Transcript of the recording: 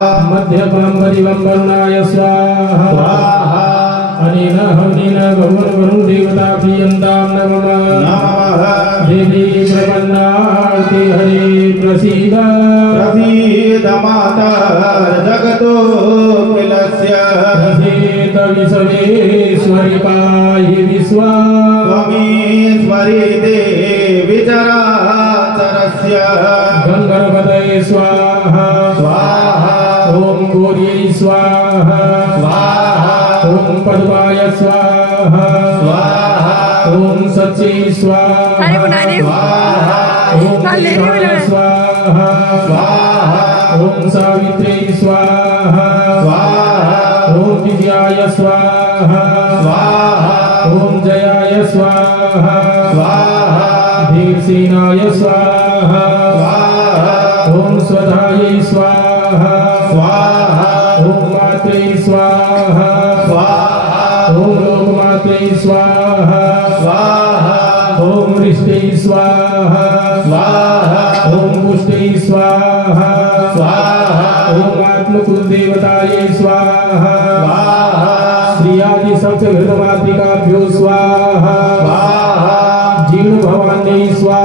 मध्यपनं परिवम्बरणाय स्वाहा अनेन हवनेन भगवन् देवता प्रियन्तां नमः देवी प्रपन्नार्ति हरे प्रसीद माता जगतो किलस्य प्रसीद विश्वेश्वरि पाहि विश्वा त्वमीश्वरी देवी चराचरस्य गंगणपतये स्वाहा स्वाहा ओम गौर्यै स्वाहा स्वाहा ओम पद्माय स्वाहा स्वाहा ओम सच्चे स्वाहा ओम स्वाहा स्वाहा ओम सावित्रे स्वाहा स्वाहा ओम विजयाय स्वाहा स्वाहा ओम जयाय स्वाहा स्वाहा भीमसेनाय स्वाहा स्वाहा ओम स्वधायै स्वाहा स्वाहा ओम मात्रे स्वाहा स्वाहा ओम लोकमात्रे स्वाहा स्वाहा ओम रिष्टे स्वाहा स्वाहा ओम पुष्टे स्वाहा स्वाहा ओम आत्मकुलदेवतायै स्वाहा स्वाहा श्रियादि सप्तघृतमातृकाभ्यो स्वाहा स्वाहा जीर्ण भवान्यै स्वाहा